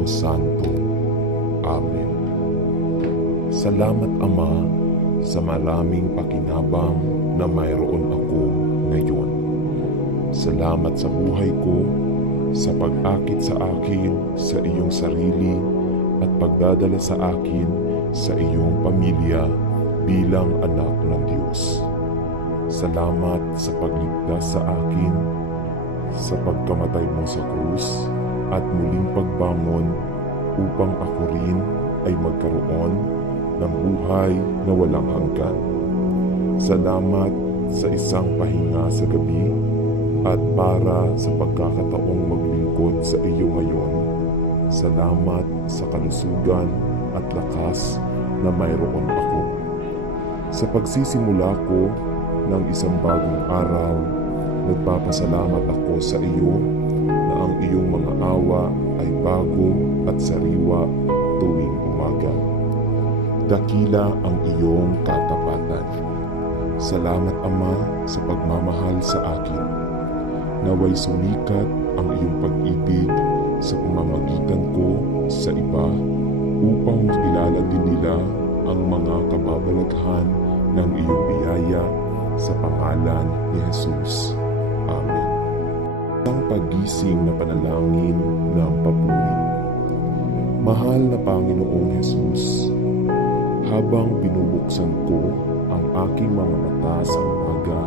Espiritu Santo. Amen. Salamat Ama sa maraming pakinabang na mayroon ako ngayon. Salamat sa buhay ko, sa pag-akit sa akin sa iyong sarili at pagdadala sa akin sa iyong pamilya bilang anak ng Diyos. Salamat sa pagligtas sa akin, sa pagkamatay mo sa krus at muling pagbangon upang ako rin ay magkaroon ng buhay na walang hanggan. Salamat sa isang pahinga sa gabi at para sa pagkakataong maglingkod sa iyo ngayon. Salamat sa kalusugan at lakas na mayroon ako. Sa pagsisimula ko ng isang bagong araw, nagpapasalamat ako sa iyo na ang iyong mga awa ay bago at sariwa tuwing umaga. Dakila ang iyong katapatan. Salamat Ama sa pagmamahal sa akin. Naway sumikat ang iyong pag-ibig sa pamamagitan ko sa iba upang makilala din nila ang mga kababalaghan ng iyong biyaya sa pangalan ni Jesus. Amen. Ang pagising na panalangin ng papuri. Mahal na Panginoong Jesus, habang binubuksan ko ang aking mga mata sa umaga,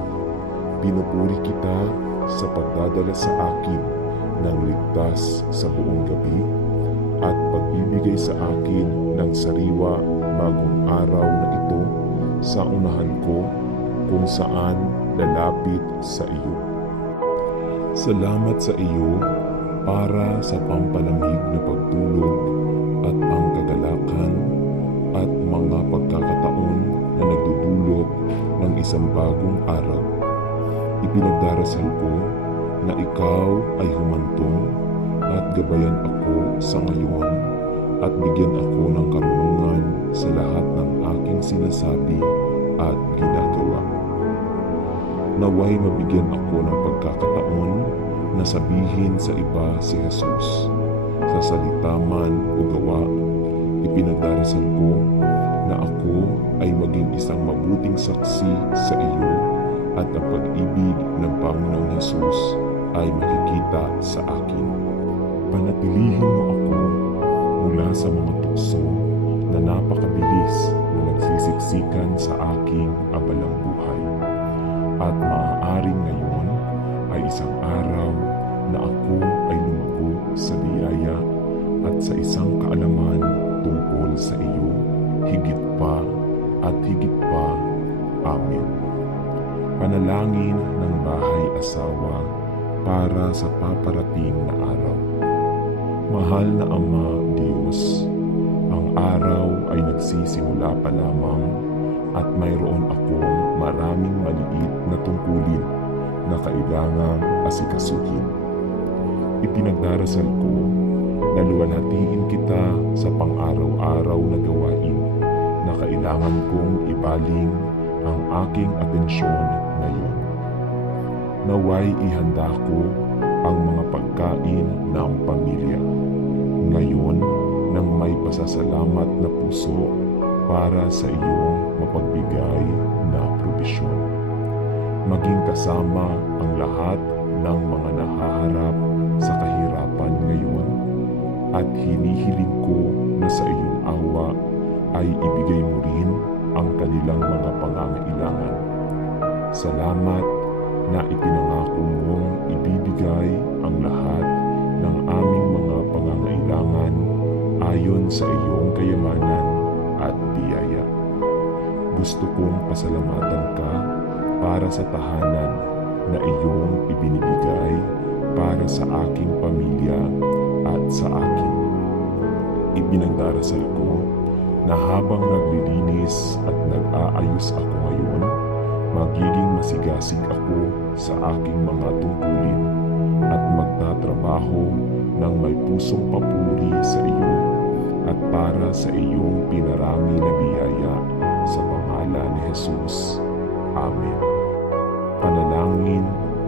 pinupuri kita sa pagdadala sa akin ng ligtas sa buong gabi at pagbibigay sa akin ng sariwa bagong araw na ito sa unahan ko kung saan lalapit sa iyo. Salamat sa iyo para sa pampalamig na pagtulog at pangkagalakan at mga pagkakataon na nagdudulot ng isang bagong araw. Ipinagdarasal ko na ikaw ay humantong at gabayan ako sa ngayon at bigyan ako ng karunungan sa lahat ng aking sinasabi at ginagawa. Naway mabigyan ako ng pagkakataon na sabihin sa iba si Jesus. Sa salita man o gawa, ipinagdarasal ko na ako ay maging isang mabuting saksi sa iyo at ang pag-ibig ng Panginoong Jesus ay makikita sa akin. Panatilihin mo ako mula sa mga tukso na napakabilis na nagsisiksikan sa aking abalang buhay. At maaaring ngayon ay isang araw na ako ay lumago sa biyaya at sa isang kaalaman tungkol sa iyo, higit pa at higit pa. Amen. Panalangin ng bahay-asawa para sa paparating na araw. Mahal na Ama Diyos, ang araw ay nagsisimula pa lamang at mayroon akong maraming maliit na tungkulin na kailangang asikasuhin. Ipinagdarasal ko na luwalhatiin kita sa pang-araw-araw na gawain na kailangan kong ibaling ang aking atensyon ngayon. Naway ihanda ko ang mga pagkain ng pamilya ngayon nang may pasasalamat na puso para sa iyong mapagbigay na probisyon. Maging kasama ang lahat ng mga nahaharap sa kahirapan ngayon at hinihiling ko na sa iyong awa ay ibigay mo rin ang kanilang mga pangangailangan. Salamat na ipinangako mong ibibigay ang lahat ng aming mga pangangailangan ayon sa iyong kayamanan at biyaya. Gusto kong pasalamatan ka para sa tahanan na iyong ibinibigay para sa aking pamilya at sa akin. Ipinagdarasal ko na habang naglilinis at nag-aayos ako ngayon, magiging masigasig ako sa aking mga tungkulin at magtatrabaho ng may pusong papuri sa iyo at para sa iyong pinarami na biyaya sa pangalan ni Jesus. Amen. Panalangin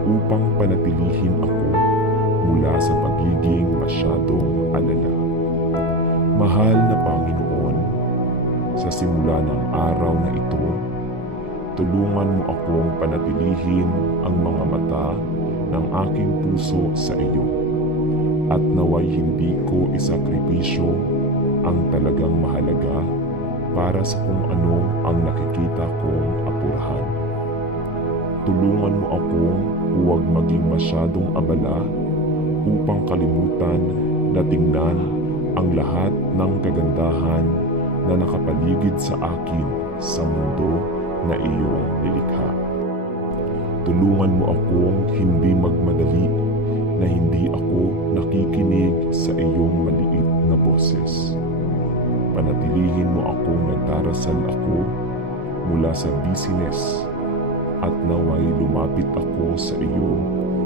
upang panatilihin ako mula sa pagiging masyadong alala. Mahal na Panginoon, sa simula ng araw na ito, tulungan mo akong panatilihin ang mga mata ng aking puso sa iyo at naway hindi ko isakripisyo ang talagang mahalaga para sa kung ano ang nakikita kong apurahan. Tulungan mo akong huwag maging masyadong abala upang kalimutan na tingnan ang lahat ng kagandahan na nakapaligid sa akin sa mundo na iyong nilikha. Tulungan mo akong hindi magmadali na hindi ako nakikinig sa iyong maliit na boses. Panatilihin mo akong nagdarasal ako mula sa busyness at naway lumapit ako sa iyo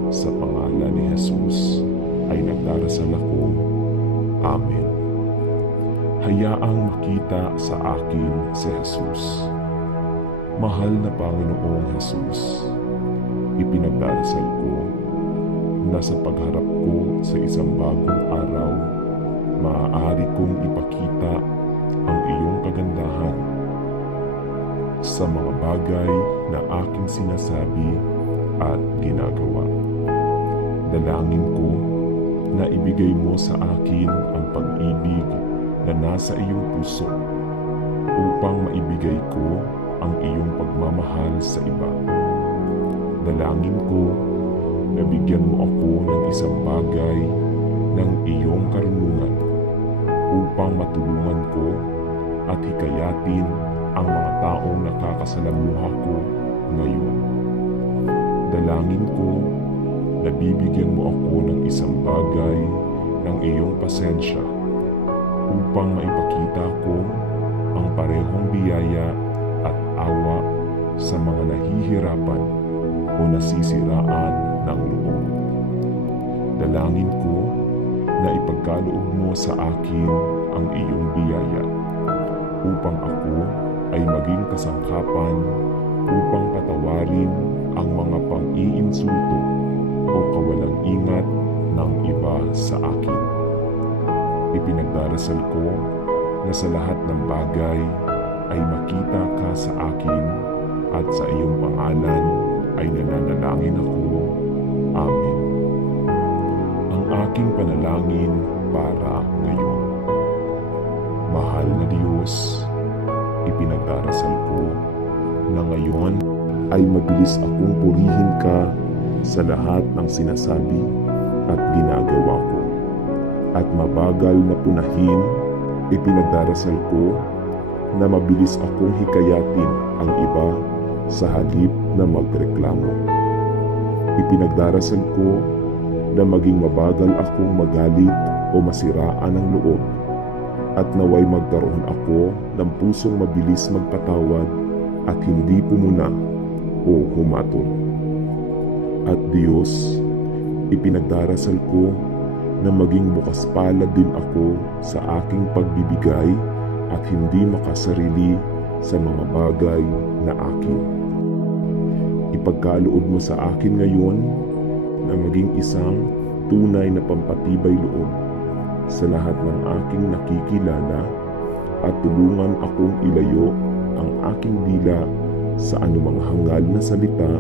sa pangalan ni Jesus ay nagdarasal ako. Amen. Hayaang makita sa akin si Jesus. Mahal na Panginoong Jesus, ipinagdarasal ko na sa pagharap ko sa isang bagong araw, maaari kong ipakita ang iyong kagandahan sa mga bagay na aking sinasabi at ginagawa. Dalangin ko na ibigay mo sa akin ang pag-ibig na nasa iyong puso upang maibigay ko ang iyong pagmamahal sa iba. Dalangin ko na bigyan mo ako ng isang bagay ng iyong karunungan upang matulungan ko at hikayatin ang mga taong nakakasalamuha ko ngayon. Dalangin ko na bibigyan mo ako ng isang bagay ng iyong pasensya upang maipakita ko ang parehong biyaya at awa sa mga nahihirapan o nasisiraan ng loob. Dalangin ko na ipagkaloob mo sa akin ang iyong biyaya upang ako ay maging kasangkapan upang patawarin ang mga pang-iinsulto o kawalang ingat ng iba sa akin. Ipinagdarasal ko na sa lahat ng bagay ay makita ka sa akin at sa iyong pangalan ay nananalangin ako. Amen. Ang aking panalangin para ngayon. Mahal na Diyos, ipinagdarasal ko na ngayon ay mabilis akong purihin ka sa lahat ng sinasabi at ginagawa ko. At mabagal na punahin, ipinagdarasal ko na mabilis akong hikayatin ang iba sa halip na magreklamo. Ipinagdarasal ko na maging mabagal akong magalit o masiraan ang loob at naway magkaroon ako ng pusong mabilis magpatawad at hindi pumuna o humatol. At Diyos, ipinagdarasal ko na maging bukas palad din ako sa aking pagbibigay at hindi makasarili sa mga bagay na akin. Ipagkaloob mo sa akin ngayon na maging isang tunay na pampatibay loob sa lahat ng aking nakikilala at tulungan akong ilayo ang aking dila sa anumang hangal na salita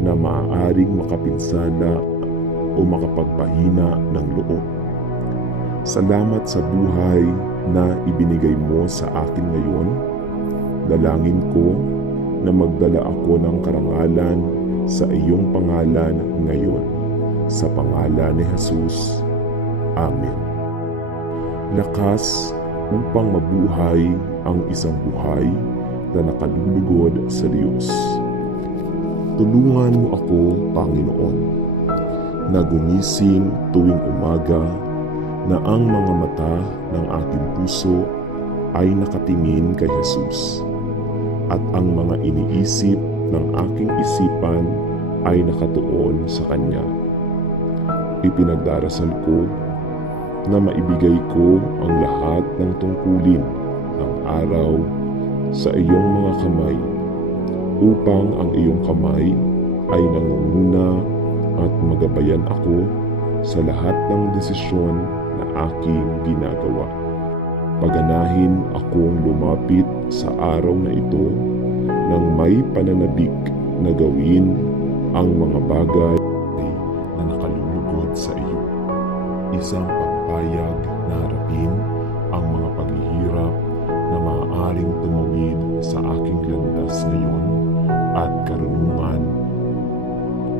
na maaaring makapinsala o makapagpahina ng loob. Salamat sa buhay na ibinigay mo sa akin ngayon. Dalangin ko na magdala ako ng karangalan sa iyong pangalan ngayon. Sa pangalan ni Jesus. Amen. Lakas upang mabuhay ang isang buhay na nakalulugod sa Diyos. Tulungan mo ako, Panginoon, na gumising tuwing umaga na ang mga mata ng aking puso ay nakatingin kay Jesus at ang mga iniisip ng aking isipan ay nakatuon sa Kanya. Ipinagdarasal ko na maibigay ko ang lahat ng tungkulin ng araw sa iyong mga kamay upang ang iyong kamay ay nangunguna at magabayan ako sa lahat ng desisyon na aking ginagawa. Paganahin akong lumapit sa araw na ito nang may pananabik na gawin ang mga bagay na nakalulugod sa iyo. Isang pagpayag na harapin ang mga paghihirap na maaaring tumawid sa aking landas ngayon at karunungan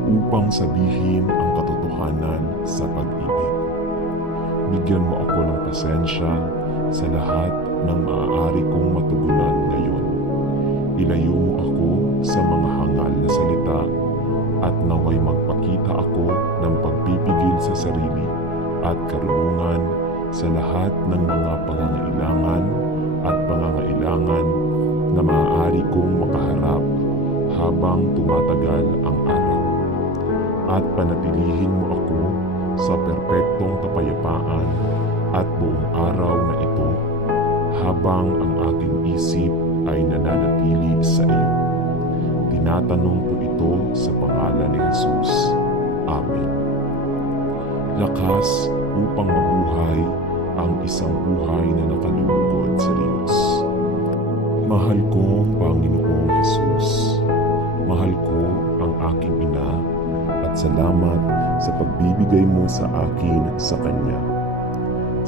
upang sabihin ang katotohanan sa pag-ibig. Bigyan mo ako ng pasensya sa lahat ng maaari kong matugunan ngayon. Ilayo mo ako sa mga hangal na salita at naway magpakita ako ng pagpipigil sa sarili at karunungan sa lahat ng mga pangangailangan at pangangailangan na maaari kong makaharap habang tumatagal ang araw. At panatilihin mo ako sa perpektong kapayapaan at buong araw na ito habang ang aking isip ay nananatili sa iyo. Tinatanong ko ito sa pangalan ni Jesus. Amen. Lakas upang mabuhay ang isang buhay na nakalulugod sa Diyos. Mahal kong Panginoong Jesus, mahal ko ang aking ina at salamat sa pagbibigay mo sa akin sa Kanya.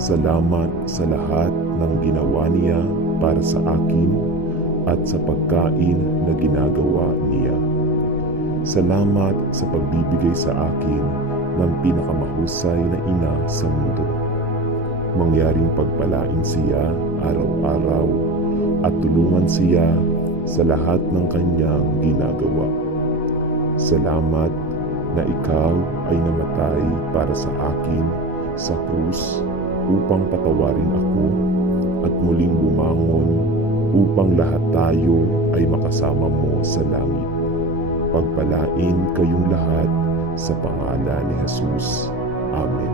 Salamat sa lahat ng ginawa niya para sa akin at sa pagkain na ginagawa niya. Salamat sa pagbibigay sa akin ng pinakamahusay na ina sa mundo. Mangyaring pagpalain siya araw-araw at tulungan siya sa lahat ng kanyang ginagawa. Salamat na ikaw ay namatay para sa akin sa krus upang patawarin ako at muling bumangon upang lahat tayo ay makasama mo sa langit. Pagpalain kayong lahat sa pangalan ni Jesus. Amen.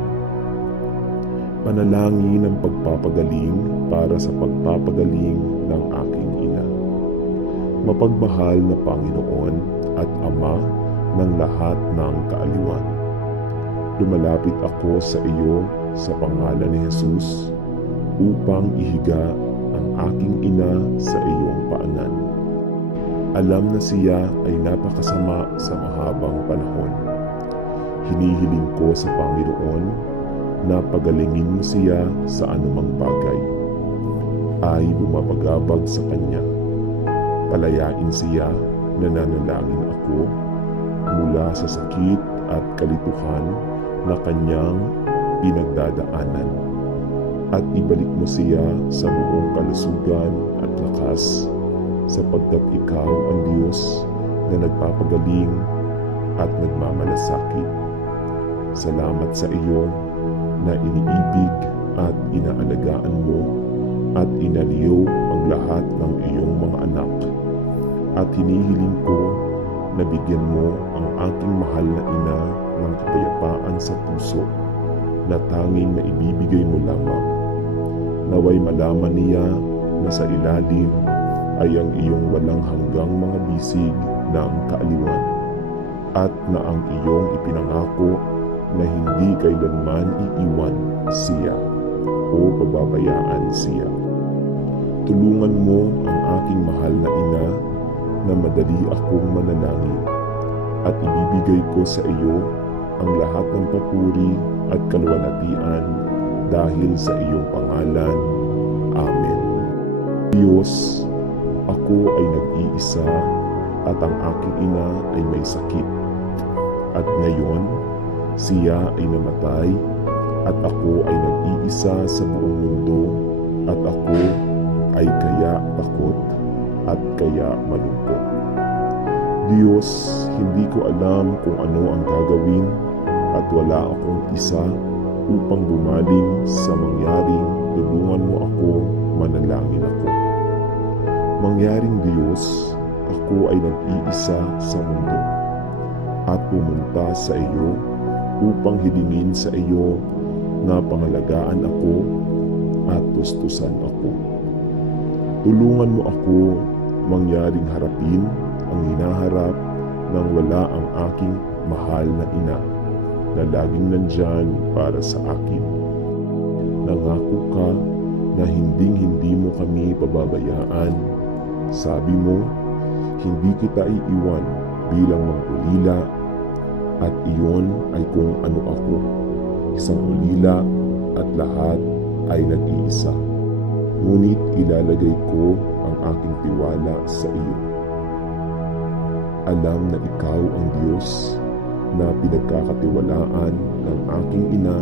Panalangin ng pagpapagaling para sa pagpapagaling ng aking ina. Mapagmahal na Panginoon at Ama ng lahat ng kaaliwan. Lumalapit ako sa iyo sa pangalan ni Jesus upang ihiga ang aking ina sa iyong paanan. Alam na siya ay napakasama sa mahabang panahon. Hinihiling ko sa Panginoon na pagalingin mo siya sa anumang bagay. Ay bumabagabag sa kanya. Palayain siya, nananalangin ako mula sa sakit at kalituhan na kanyang pinagdadaanan. At ibalik mo siya sa buong kalusugan at lakas sapagkat ikaw ang Diyos na nagpapagaling at nagmamalasakit. Salamat sa iyo na iniibig at inaalagaan mo at inaliw ang lahat ng iyong mga anak. At hinihiling ko na bigyan mo ang aking mahal na ina ng kapayapaan sa puso na tanging na ibibigay mo lamang. Naway malaman niya na sa ilalim ay ang iyong walang hanggang mga bisig ng kaaliwan at na ang iyong ipinangako na hindi kailanman iiwan siya o pababayaan siya. Tulungan mo ang aking mahal na ina na madali akong manalangin at ibibigay ko sa iyo ang lahat ng papuri at kaluwalhatian dahil sa iyong pangalan. Amen. Diyos, ako ay nag-iisa at ang aking ina ay may sakit. At ngayon, siya ay namatay at ako ay nag-iisa sa buong mundo at ako ay kaya takot at kaya malungkot. Diyos, hindi ko alam kung ano ang gagawin at wala akong isa upang bumaling sa mangyaring tulungan mo ako, manalangin ako. Mangyaring Diyos, ako ay nag-iisa sa mundo at pumunta sa iyo upang hilingin sa iyo na pangalagaan ako at tustusan ako. Tulungan mo ako mangyaring harapin ang hinaharap nang wala ang aking mahal na ina na laging nandyan para sa akin. Nangako ka na hinding-hindi mo kami pababayaan. Sabi mo, hindi kita iiwan bilang mangulila, at iyon ay kung ano ako, isang ulila at lahat ay nag-iisa. Ngunit ilalagay ko ang aking tiwala sa iyo. Alam na ikaw ang Diyos na pinagkakatiwalaan ng aking ina,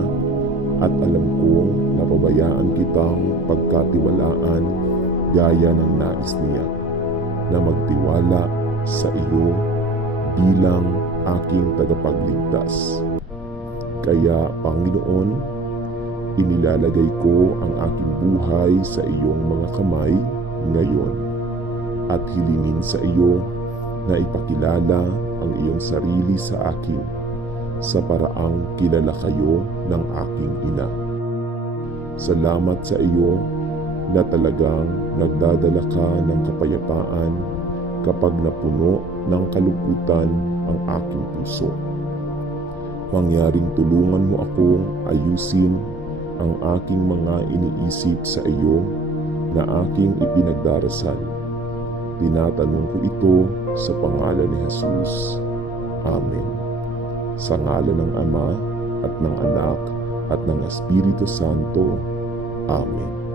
at alam kong napabayaan kitang pagkatiwalaan gaya ng nais niya, na magtiwala sa iyo bilang aking tagapagligtas. Kaya, Panginoon, inilalagay ko ang aking buhay sa iyong mga kamay ngayon, at hilingin sa iyo na ipakilala ang iyong sarili sa akin sa paraang kilala kayo ng aking ina. Salamat sa iyo na talagang nagdadala ka ng kapayapaan kapag napuno ng kalungkutan ang aking puso. Mangyaring tulungan mo akong ayusin ang aking mga iniisip sa iyo na aking ipinagdarasal. Tinatanong ko ito sa pangalan ni Jesus. Amen. Sa ngalan ng Ama at ng Anak at ng Espiritu Santo. Amen.